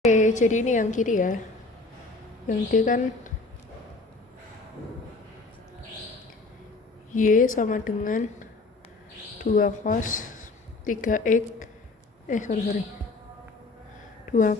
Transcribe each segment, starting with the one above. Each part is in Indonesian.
Oke, jadi ini yang kiri ya. Yang D kan Y sama dengan 2 cos 3x 2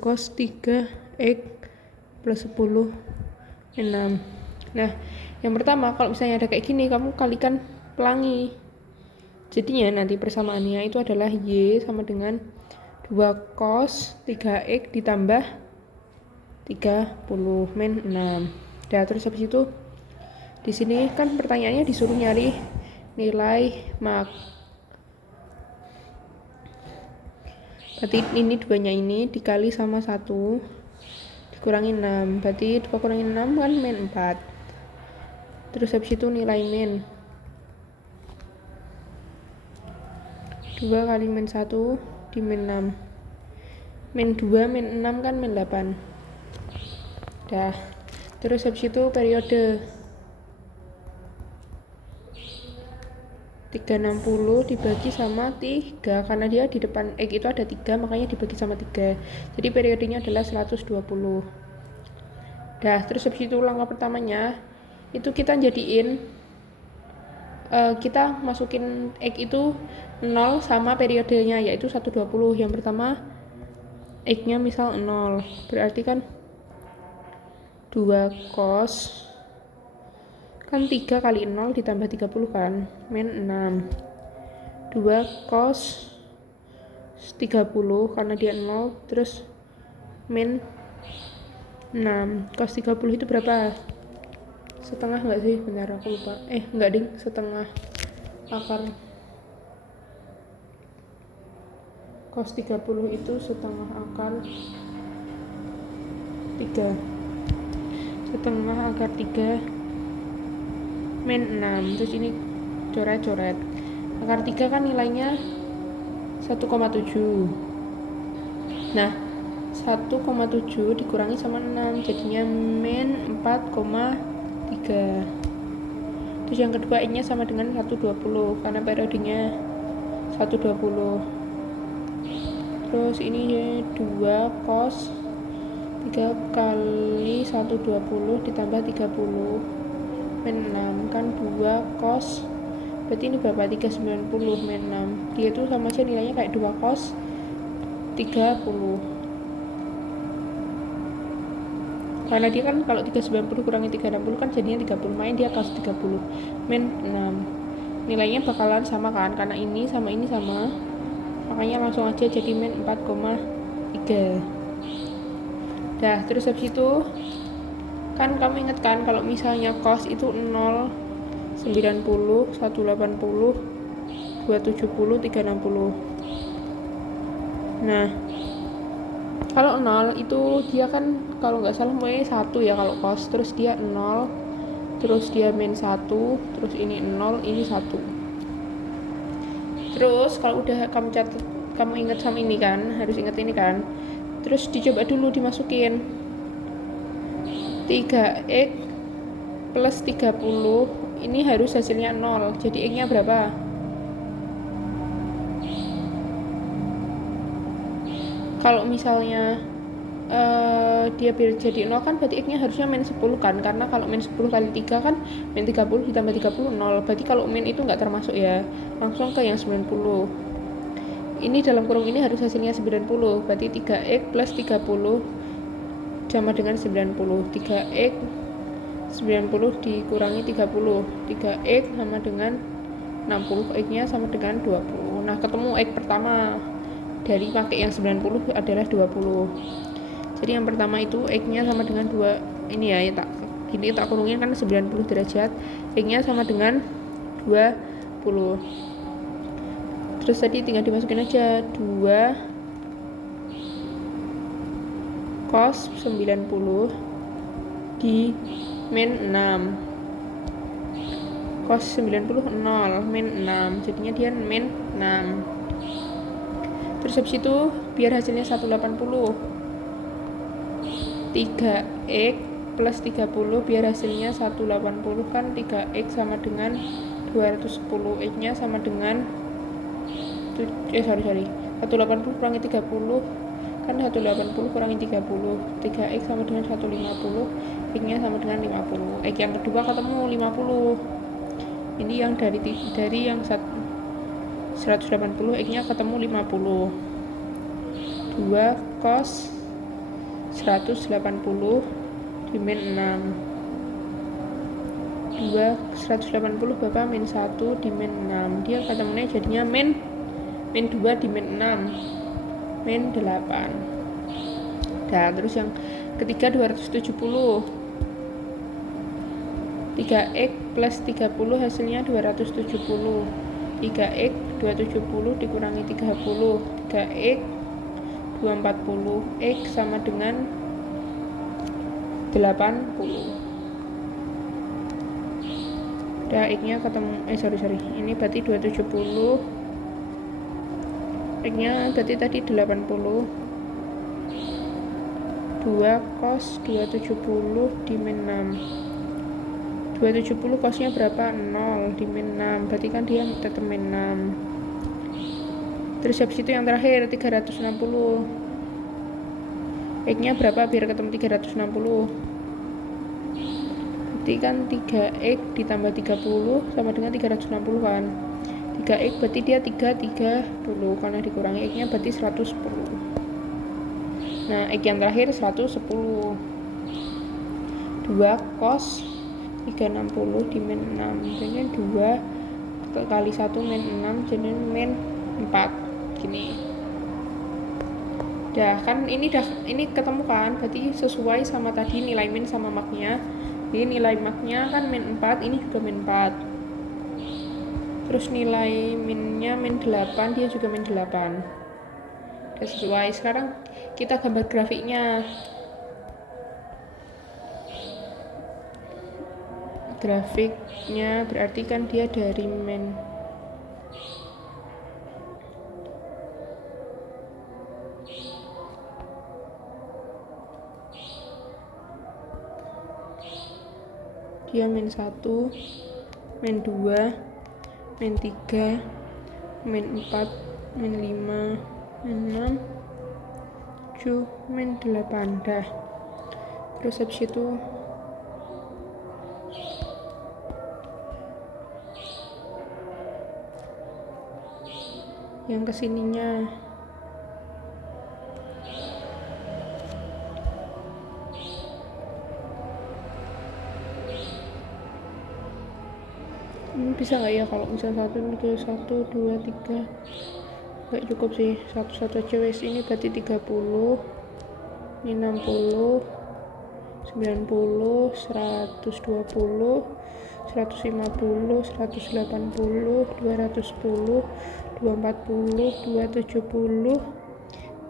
cos 3x plus 10 6. Nah, yang pertama kalau misalnya ada kayak gini, kamu kalikan pelangi. Jadinya nanti persamaannya itu adalah Y sama dengan 2 cos 3x ditambah 30 min 6. Nah, terus habis itu di sini kan pertanyaannya disuruh nyari nilai mak. Berarti ini duanya ini dikali sama 1 dikurangi 6. Berarti 2 kurangi 6 kan min 4. Terus habis itu nilai min 2 kali min 1 di min 6. Min 2 min 6 kan min 8. Dah. Terus habis itu periode 360 dibagi sama 3, karena dia di depan X itu ada 3, makanya dibagi sama 3. Jadi periodenya adalah 120. Dah, terus habis itu langkah pertamanya itu kita jadiin kita masukin X itu 0 sama periodenya yaitu 120. Yang pertama X nya misal 0, berarti kan 2 cos kan 3 kali 0 ditambah 30 kan min 6. 2 cos 30 karena dia 0 terus min 6. Cos 30 itu berapa? Setengah enggak sih? Bentar aku lupa. Enggak ding, setengah akar. Cos 30 itu setengah akar 3. Setengah akar 3 min 6. Terus ini coret-coret. Akar 3 kan nilainya 1,7. Nah, 1,7 dikurangi sama 6 jadinya min 4,3. Terus yang kedua X nya sama dengan 120 karena periodenya 120. Terus ini 2 cos 3 kali 120 ditambah 30 min 6 kan 2 cos, berarti ini berapa? 390 min 6. Dia tuh sama aja nilainya kayak 2 cos 30. Karena dia kan kalau 390 kurangi 360 kan jadinya 30, main dia cos 30 min 6. Nilainya bakalan sama kan, karena ini sama, makanya langsung aja jadi min 4,3. Dah, terus habis itu kan kamu inget kan kalau misalnya cos itu 0, 90, 180, 270, 360. Nah, kalau 0 itu dia kan kalau nggak salah mulai 1 ya kalau cos, terus dia 0, terus dia min 1, terus ini 0, ini 1. Terus kalau udah kamu catat, kamu inget sama ini kan, harus inget ini kan. Terus dicoba dulu dimasukin 3x plus 30, ini harus hasilnya 0, jadi X nya berapa? Kalau misalnya dia biar jadi 0 kan berarti X nya harusnya min 10 kan, karena kalau min 10 kali 3 kan min 30 ditambah 30 0, berarti kalau min itu nggak termasuk ya, langsung ke yang 90. Ini dalam kurung ini harus hasilnya 90, berarti 3x plus 30 sama dengan 90. 3x 90 dikurangi 30, 3x sama dengan 60, X nya sama dengan 20. Nah, ketemu X pertama dari pakai yang 90 adalah 20. Jadi yang pertama itu X nya sama dengan 2, ini ya, tak kurungin kan 90 derajat, X nya sama dengan 20. Terus tadi tinggal dimasukin aja 2 cos 90 di min 6. Cos 90 0 min 6, jadinya dia min 6. Terus habis itu biar hasilnya 180, 3x plus 30 biar hasilnya 180 kan 3x sama dengan 210, X nya sama dengan 180 kurangi 30 kan 180 kurangi 30, 3x sama dengan 150, x nya sama dengan 50. X yang kedua ketemu 50. Ini yang dari yang 180, x nya ketemu 50. 2 cos 180 dimin 6. 2 180 Bapak min 1 dimin 6. Dia ketemunya jadinya min 2 dimin 6 min 8. Nah, terus yang ketiga 270. 3x plus 30 hasilnya 270. 3x 270 dikurangi 30. 3x 240. X sama dengan 80. Udah, x nya ketemu, sorry ini berarti 270. X nya berarti tadi 80. 2 cos 270 dimin 6. 270 cosnya berapa? 0 dimin 6, berarti kan dia tetap min 6. Terus habis itu yang terakhir 360. X nya berapa biar ketemu 360? Berarti kan 3x ditambah 30 sama dengan 360 kan. 3x berarti dia 330, karena dikurangi x nya berarti 110. Nah, x yang terakhir 110. 2 cos 360 dimin 6, jadi 2 kali 1 min 6, jadi min 4 gini. Dah kan ini ketemu kan, berarti sesuai sama tadi nilai min sama maknya. Jadi nilai maknya kan min 4, ini juga min 4. Terus nilai minnya min 8, dia juga min 8. Udah sesuai. Sekarang kita gambar grafiknya. Grafiknya berarti kan dia dari min dia min 1, min 2, min 3, min 4, min 5, min 6, 7, min 8. Dah. Terus habis itu yang kesininya ini bisa nggak ya kalau misal 1, 2, 3 nggak cukup sih, satu aja wes. Ini berarti 30, ini 60, 90, 120, 150, 180, 210, 240, 270,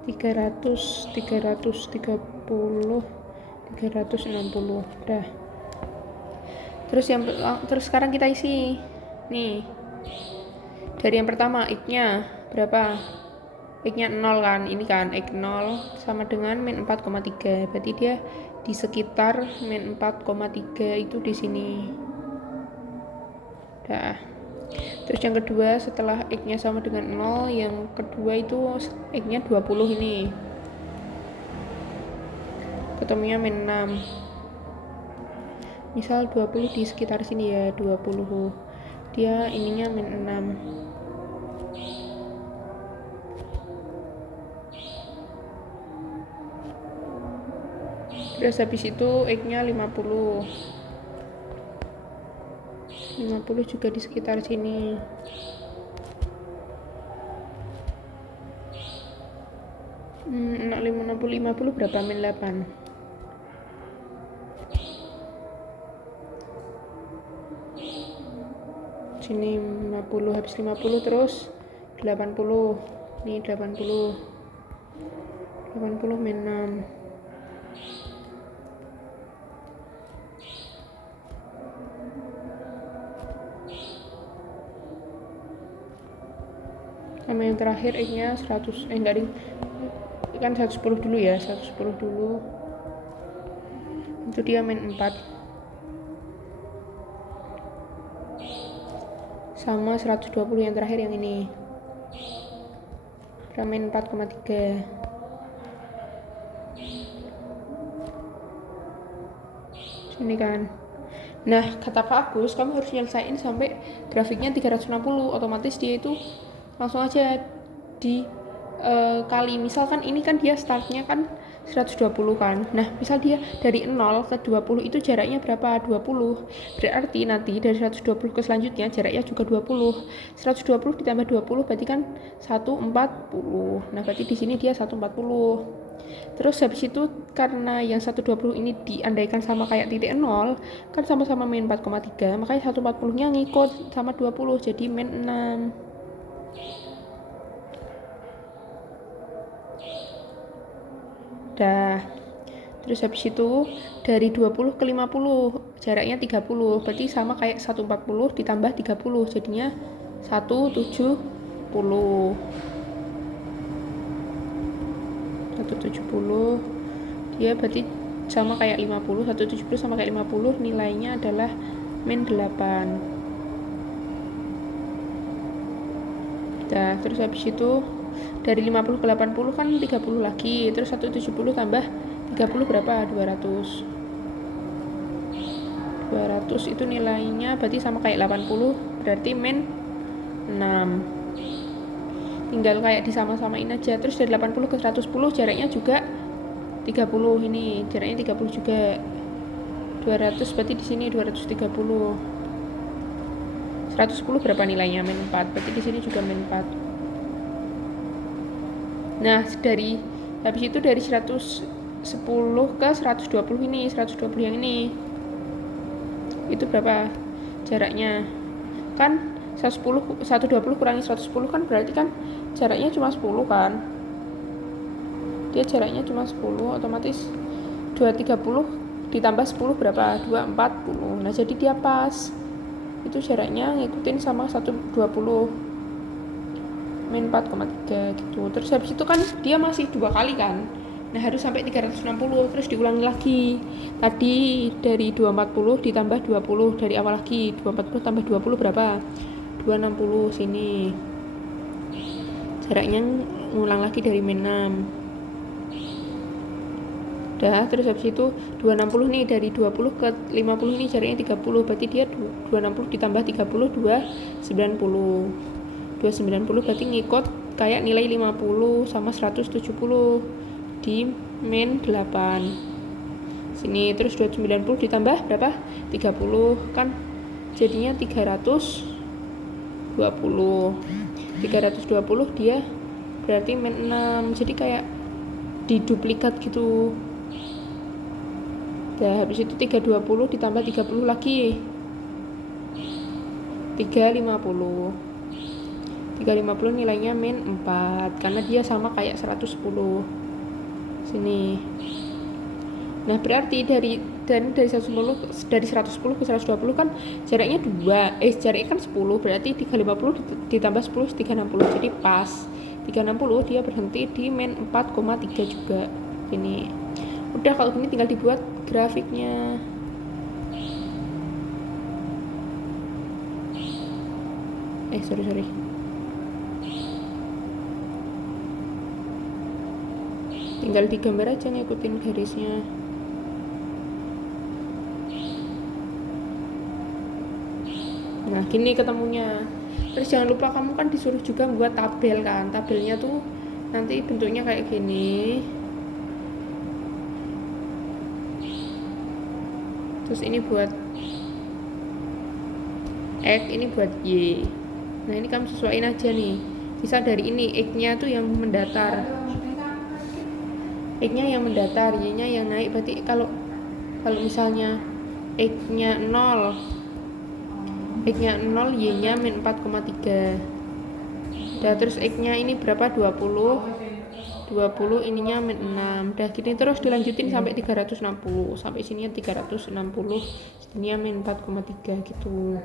300, 330, 360. Dah. Terus sekarang kita isi nih. Dari yang pertama x nya berapa? X nya 0 kan, ini kan x 0 sama dengan min 4,3, berarti dia di sekitar min 4,3 itu di sini. Dah. Terus yang kedua setelah x nya sama dengan 0, yang kedua itu x nya 20 ini, ketemunya min 6. Misal 20 di sekitar sini ya, 20, dia ininya min 6. Terus habis itu x nya 50 juga di sekitar sini. Enak 50 berapa? Min 8. Sini 50, habis 50 terus 80. Nih 80 min 6. Sama yang terakhir x nya 100, enggak ding, kan 110 dulu ya, 110 dulu, itu dia min 4 sama 120 yang terakhir yang ini min 4,3. Ini kan. Nah, kata Pak Agus, kamu harus nyelesain sampai grafiknya 360, otomatis dia itu langsung aja di kali. Misalkan ini kan dia startnya kan 120 kan. Nah, misal dia dari 0 ke 20 itu jaraknya berapa? 20. Berarti nanti dari 120 ke selanjutnya jaraknya juga 20. 120 ditambah 20 berarti kan 140. Nah, berarti di sini dia 140. Terus habis itu karena yang 120 ini diandaikan sama kayak titik 0 kan sama-sama min 4,3, makanya 140 nya ngikut sama 20 jadi min 6. Dah. Terus habis itu dari 20 ke 50 jaraknya 30, berarti sama kayak 140 ditambah 30 jadinya 170. 170 dia berarti sama kayak 50. 170 sama kayak 50 nilainya adalah min 8. Nah, terus habis itu dari 50 ke 80 kan 30 lagi, terus 170 tambah 30 berapa? 200 itu nilainya berarti sama kayak 80, berarti min 6. Tinggal kayak disama-samain aja. Terus dari 80 ke 110 jaraknya juga 30, ini jaraknya 30 juga. 200 berarti di sini 230. 110 berapa nilainya? Min 4. Berarti di sini juga min 4. Nah, dari habis itu dari 110 ke 120 ini, 120 yang ini. Itu berapa jaraknya? Kan 120 kurangi 110 kan berarti kan jaraknya cuma 10 kan. Dia jaraknya cuma 10, otomatis 230 ditambah 10 berapa? 240. Nah, jadi dia pas. Itu jaraknya ngikutin sama 120 min 4,3 gitu. Terus habis itu kan dia masih 2 kali kan. Nah, harus sampai 360, terus diulangi lagi. Tadi dari 240 ditambah 20 dari awal lagi. 240 tambah 20 berapa? 260 sini. Jaraknya ngulang lagi dari min 6. Udah, terus habis itu 260 nih dari 20 ke 50 ini jaraknya 30, berarti dia 260 ditambah 30 290. 290 berarti ngikut kayak nilai 50 sama 170 di min 8. Sini terus 290 ditambah berapa? 30 kan jadinya 320. 320 dia berarti min 6. Jadi kayak diduplikat gitu. Nah, habis itu 320 ditambah 30 lagi 350. 350 nilainya min 4 karena dia sama kayak 110 sini. Nah, berarti dari 110 ke 120 kan jaraknya 2, jaraknya kan 10, berarti 350 ditambah 10 360, jadi pas 360 dia berhenti di min 4,3 juga. Ini udah, kalau gini tinggal dibuat grafiknya. Sorry tinggal digambar aja ngikutin garisnya. Nah, gini ketemunya. Terus jangan lupa kamu kan disuruh juga buat tabel kan. Tabelnya tuh nanti bentuknya kayak gini. Terus ini buat X, ini buat Y. Nah, ini kamu sesuaiin aja nih. Bisa dari ini X-nya tuh yang mendatar. X-nya yang mendatar, Y-nya yang naik. Berarti kalau misalnya X-nya 0, X-nya 0, Y-nya min 4,3. Udah, terus X-nya ini berapa? 20, ininya min 6. Udah gini terus dilanjutin sampai 360. Sampai sininya 360, sininya min 4,3 gitu.